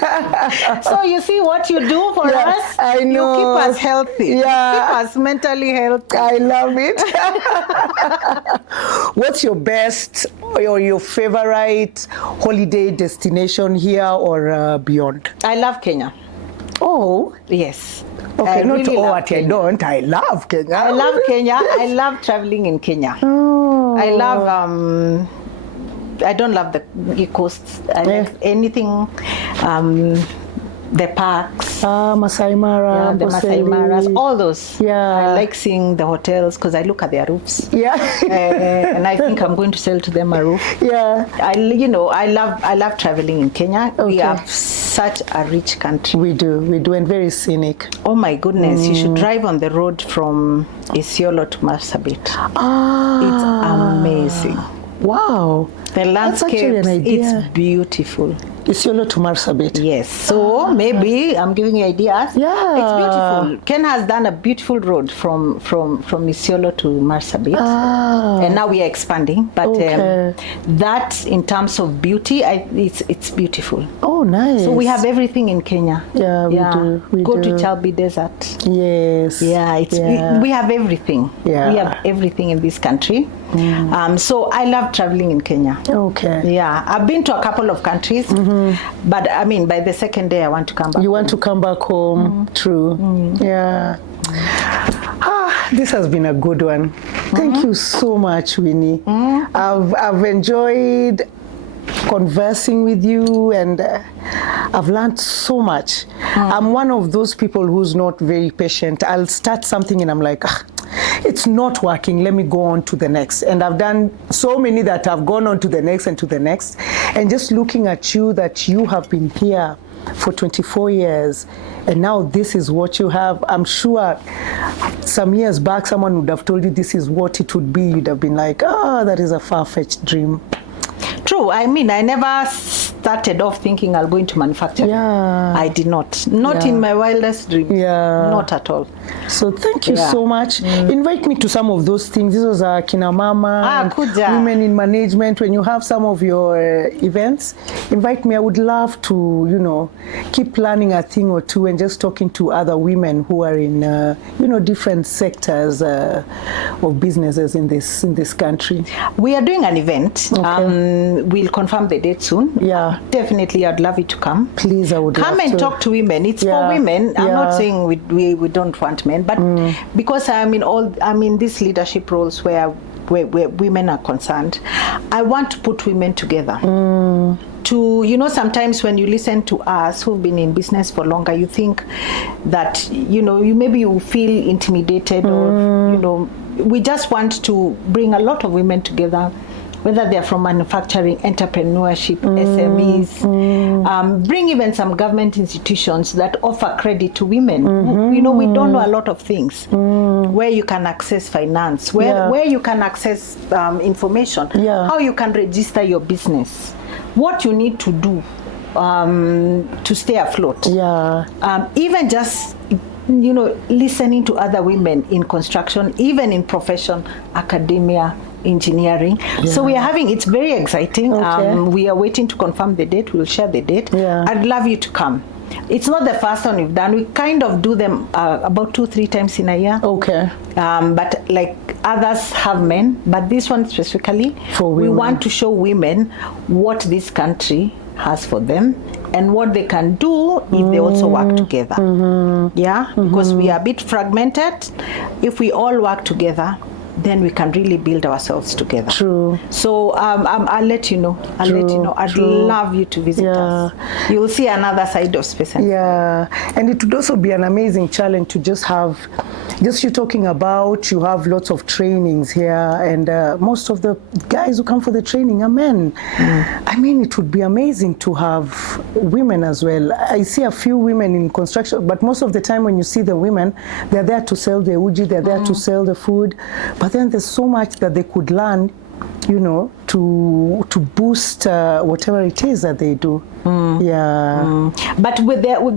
So you see what you do for us? I know. You keep us healthy. Yeah. Keep us mentally healthy. I love it. What's your best or your favorite holiday destination here or beyond? I love Kenya. Oh. Yes. Okay, I not really love I don't. I love Kenya. I love Kenya. I love traveling in Kenya. Oh. I love, I don't love the coast. I like anything, the parks. Masai Mara, the Masai Maras, all those. Yeah. I like seeing the hotels because I look at their roofs. Yeah. And I think I'm going to sell to them a roof. Yeah. I love traveling in Kenya. Okay. We are such a rich country. We do, and very scenic. Oh my goodness, you should drive on the road from Isiolo to Marsabit. It's amazing. Wow. The landscape, it's beautiful. Isiolo to Marsabit. Yes. So maybe I'm giving you ideas. Yeah. It's beautiful. Ken has done a beautiful road from Isiolo to Marsabit. And now we are expanding. But that in terms of beauty, it's beautiful. Oh, nice. So we have everything in Kenya. Yeah, we do. Go to Chalbi Desert. Yes. Yeah, we have everything. Yeah. We have everything in this country. So I love traveling in Kenya. Okay. Yeah, I've been to a couple of countries, but I mean, by the second day, I want to come back. You want to come back home? True. Yeah. This has been a good one. Thank you so much, Winnie. I've enjoyed conversing with you, and I've learned so much. I'm one of those people who's not very patient. I'll start something and I'm like, it's not working, let me go on to the next. And I've done so many that I've gone on to the next and to the next. And just looking at you, that you have been here for 24 years, and now this is what you have. I'm sure some years back, someone would have told you this is what it would be. You'd have been like, oh, that is a far-fetched dream. True. I mean, I never started off thinking I'll go into manufacturing. Yeah. I did not. Not in my wildest dreams. Yeah. Not at all. So thank you so much. Invite me to some of those things. This was Kina Mama, women in management. When you have some of your events, invite me. I would love to, keep planning a thing or two and just talking to other women who are in, different sectors of businesses in this country. We are doing an event. Okay. We'll confirm the date soon. Yeah. Definitely, I'd love you to come. Please, I would come and talk to women. It's for women. I'm not saying we don't want men, but because I'm in these leadership roles where women are concerned, I want to put women together. To, sometimes when you listen to us who've been in business for longer, you think that, maybe you feel intimidated or, we just want to bring a lot of women together, whether they're from manufacturing, entrepreneurship, SMEs, bring even some government institutions that offer credit to women. We don't know a lot of things, where you can access finance, where you can access information, how you can register your business, what you need to do to stay afloat. Even just listening to other women in construction, even in profession, academia, engineering. So we are having, it's very exciting. We are waiting to confirm the date. We'll share the date. I'd love you to come. It's not the first one we've done. We kind of do them about 2-3 times in a year. Okay. But like others have men, but this one specifically, for women. We want to show women what this country has for them and what they can do if they also work together. Because we are a bit fragmented. If we all work together, then we can really build ourselves together. True. So I'll let you know. I'd love you to visit us. You'll see another side of Space and and it would also be an amazing challenge to just have, you talking about, you have lots of trainings here, and most of the guys who come for the training are men. I mean, it would be amazing to have women as well. I see a few women in construction, but most of the time when you see the women, they're there to sell the uji, they're there to sell the food. But then there's so much that they could learn, to boost whatever it is that they do. But we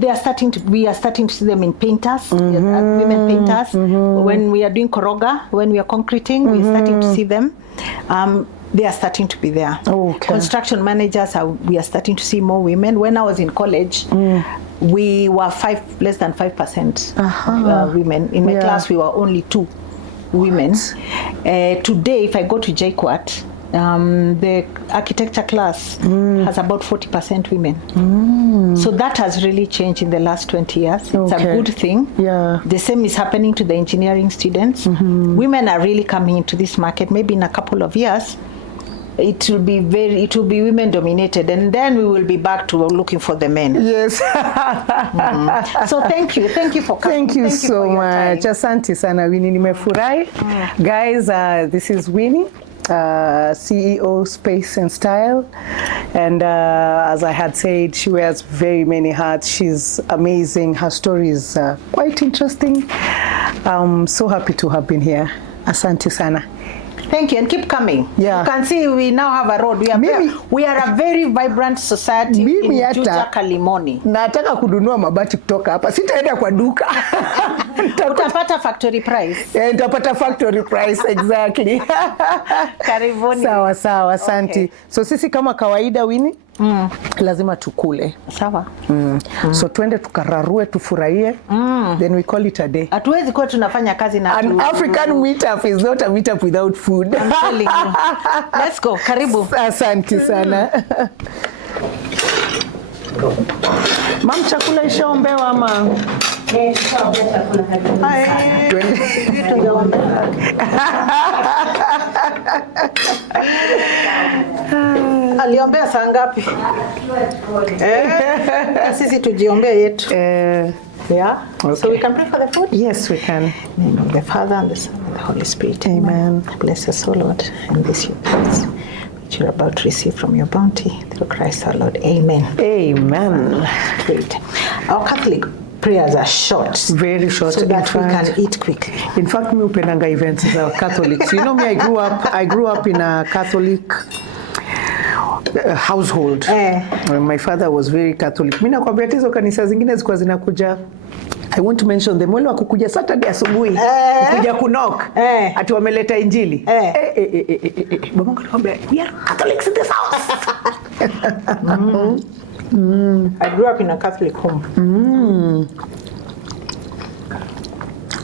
are starting to see them in painters, women painters. When we are doing koroga, when we are concreting, we're starting to see them. they are starting to be there. Okay. Construction managers, we are starting to see more women. When I was in college, we were less than 5% women. In my class, we were only 2 women. Today, if I go to JKUAT, the architecture class has about 40% women. So that has really changed in the last 20 years. It's a good thing. Yeah. The same is happening to the engineering students. Women are really coming into this market. Maybe in a couple of years, it will be women dominated, and then we will be back to looking for the men. Yes. So thank you for coming. Thank you so much. Asante sana Winnie, nimefurahi. Guys, this is Winnie, CEO Space and Style, and as I had said, she wears very many hats. She's amazing. Her story is quite interesting. I'm so happy to have been here. Asante sana. Thank you, and keep coming. Yeah. You can see we now have a road. We are a very vibrant society in Juja, Kalimoni. Nataka kununua mabati kutoka hapa. Sitaenda kwa duka. Utapata factory price. Utapata factory price, exactly. Karibuni. Sawa, asante. Okay. So sisi kama kawaida Winnie, lazima tukule. Sawa. So twende tukararue, tufurahie. Then we call it a day. Hatuwezi kuwa tunafanya kazi na An African meetup is not a meetup without food. I'm telling you. Let's go. Karibu. Asante sana. Mam, chakula ishaombewa ama? Aliombea saa ngapi? Sisi tujiombea yetu. Yeah. Okay. So we can pray for the food? Yes, we can. In the name of the Father and the Son and the Holy Spirit. Amen. Bless us, O Lord, and this your peace, which you're about to receive from your bounty through Christ our Lord. Amen. Amen. Great. Our Catholic prayers are short. Very short. So that we can eat quickly. In fact, me upendanga events za Catholics. You know me, I grew up in a Catholic household. My father was very Catholic. Mimi nakwambia hizo kanisa zingine zilikuwa zinakuja, I want to mention them, wale wakukuja Saturday asubuhi kuja kunok ati wameleta injili. Babangu anakuambia, we are Catholics in this house. I grew up in a Catholic home.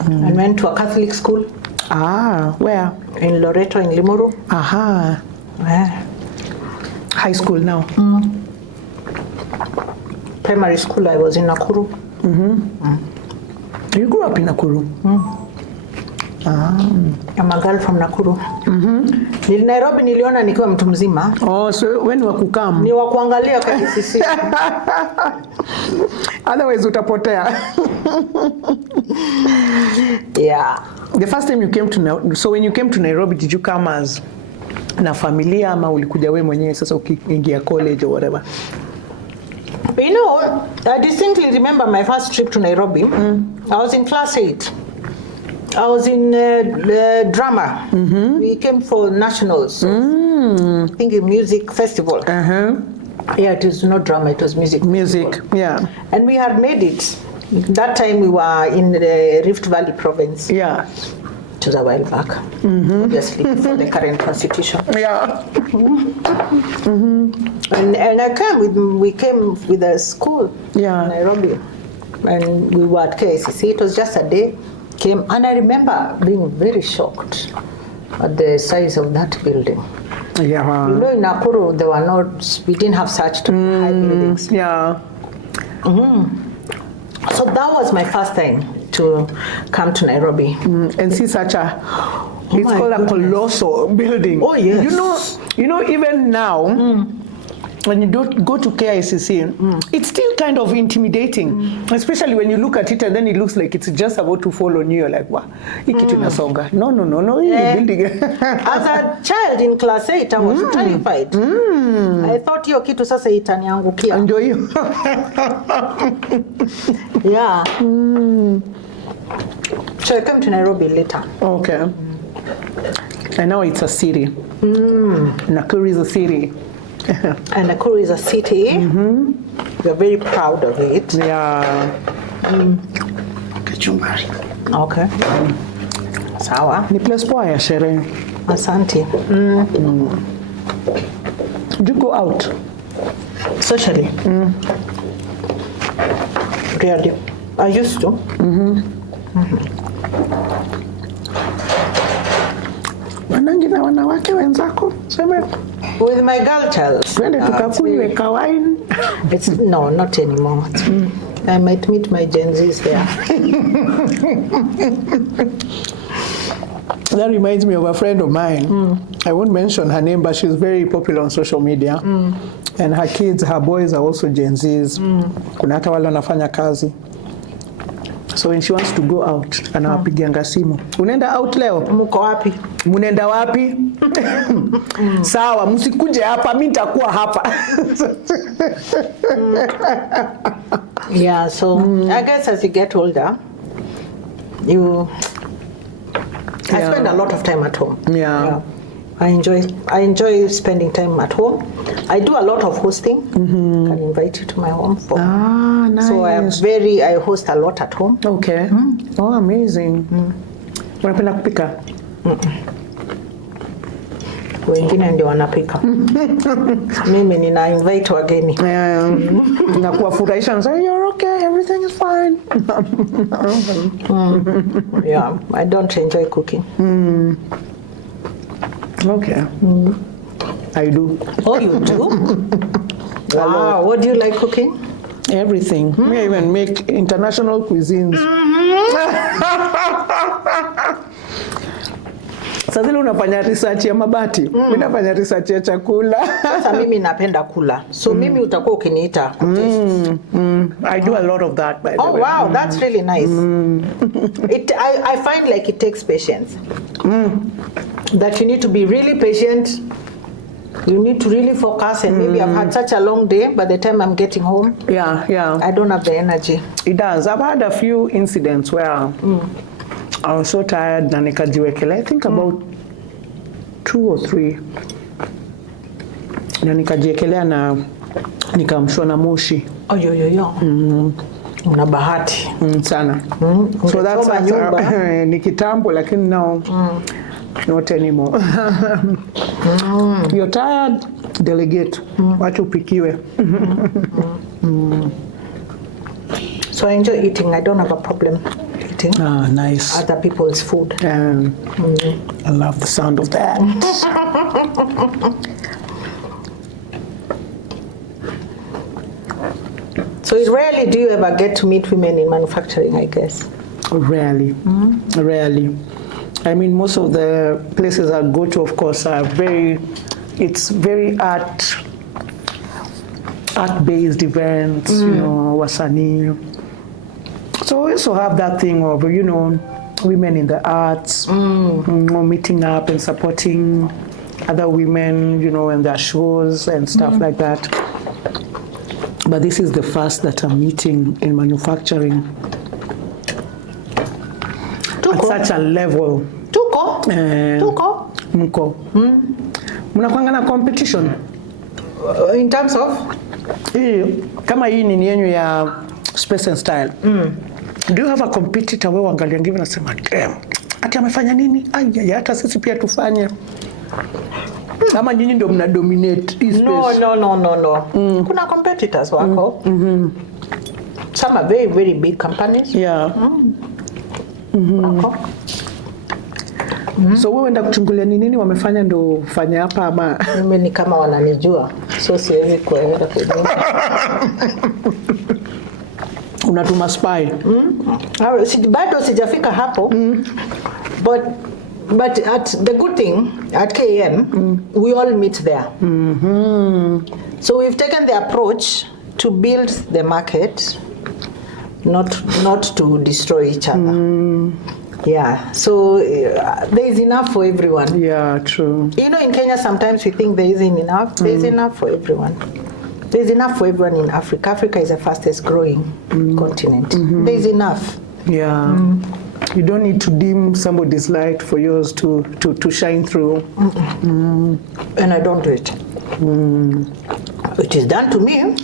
I went to a Catholic school. Where? In Loreto, in Limuru. High school now. Primary school, I was in Nakuru. You grew up in Nakuru? I'm a girl from Nakuru. Nairobi niliona nikiwa mtu mzima. So when wakukam? Ni wakuangalia kwa KCC. Otherwise utapotea. Yeah. The first time you came to so when you came to Nairobi, did you come as na familia ama ulikuja wewe mwenyewe sasa ukiingia college or whatever? You know, I distinctly remember my first trip to Nairobi. I was in class 8. I was in drama. We came for nationals. I think a music festival. Yeah, it was not drama, it was music. Music, yeah. And we had made it. That time we were in the Rift Valley province. Yeah. It was a while back. Obviously, for the current constitution. Yeah. And we came with a school in Nairobi. And we were at KCC. It was just a day. And I remember being very shocked at the size of that building. Yeah. You know, in Nakuru, we didn't have such high buildings. Yeah. So that was my first time to come to Nairobi. And see such it's called a colossal building. Oh, yes. You know, even now, when you go to KICC, it's still kind of intimidating, especially when you look at it and then it looks like it's just about to fall on you. You're like, wow, ikitu inasonga. No, building. As a child in class 8, I was terrified. I thought hiyo kitu sasa itaniangukia. Ndio hiyo. Yeah. So I came to Nairobi later. Okay. And now it's a city. Nakuru is a city. And Nakuru is a city. We're very proud of it. Yeah. Okay. Sawa. Ni place poa ya sherehe. Asante. Do you go out? Socially? Really? I used to. Wanangi na wanawake wenzako? Sema. With my girl child. Twende tukakunywe kawaini. It's no, not anymore. I might meet my Gen Zs there. That reminds me of a friend of mine. I won't mention her name, but she's very popular on social media. And her kids, her boys are also Gen Zs. Kuna hata wale wanafanya kazi. So when she wants to go out, anawapigianga simu. Unaenda out leo? Mko wapi? Munaenda wapi? Sawa, msikuje hapa, mimi nitakuwa hapa. Yeah, so I guess as you get older, I spend a lot of time at home. Yeah. I enjoy spending time at home. I do a lot of hosting. Can invite you to my home. Nice. So I host a lot at home. Okay. Oh, amazing. Unapenda kupika? Wengine ndio wanapika. Mimi nina invite wageni. Na kuwafurahisha and say you're okay, everything is fine. Yeah, I don't enjoy cooking. Okay. I do. Oh, you do? Wow, what do you like cooking? Everything. I even make international cuisines. Sasa unafanya research ya mabati, mimi nafanya research ya chakula. Sasa mimi napenda kula. So mimi utakuwa ukiniita kutaste. I do a lot of that, by the way. Oh wow, that's really nice. I find like it takes patience. That you need to be really patient. You need to really focus, and maybe I've had such a long day. By the time I'm getting home, yeah, I don't have the energy. It does. I've had a few incidents where I was so tired na nikajiwekela. I think about 2 or 3. Na nikajiekelea na nikamshwa na moshi. Yo. Una bahati. Sana. So that's ni kitambo lakini now not anymore. You're tired, delegate. Wacha upikiwe. So I enjoy eating. I don't have a problem eating. Nice. Other people's food. I love the sound of that. So rarely do you ever get to meet women in manufacturing, I guess? Rarely. I mean, most of the places I go to, of course, are it's very art-based events, wasanii. So we also have that thing of, women in the arts, meeting up and supporting other women, in their shows and stuff like that. But this is the first that I'm meeting in manufacturing at such a level. Tuko? Mko. Mnakuanga na competition? In terms of? Kama hii ni yenyu ya Space and Style. Do you have a competitor wewe angalia ngivi nasema damn, ati amefanya nini? Hata sisi pia tufanye. Kama nyinyi ndio mna dominate hii space. No. Kuna competitors wako. Some are very, very big companies. Yeah. So wewe enda kuchungulia ni nini wamefanya ndo ufanye hapa ama? Mimi ni kama wananijua. So siwezi kuenda kujua. Unatuma spy. Bado sijafika hapo. But the good thing at KM, we all meet there. So we've taken the approach to build the market, not to destroy each other. Yeah, so there is enough for everyone. Yeah, true. In Kenya sometimes we think there isn't enough. There is enough for everyone. There's enough for everyone in Africa. Africa is the fastest growing continent. There's enough. Yeah. You don't need to dim somebody's light for yours to shine through. And I don't do it. It is done to me,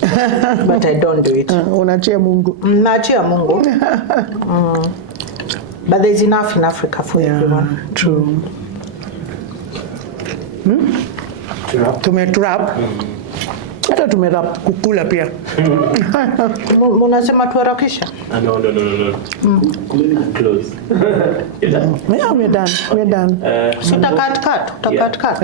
but I don't do it. Unachia Mungu. Nachia Mungu. But there's enough in Africa for everyone. True. Tumetrap. Hata tumerap kukula pia. Unasema tuharakisha? No. Close. Yeah, we're done. We're done. So cut.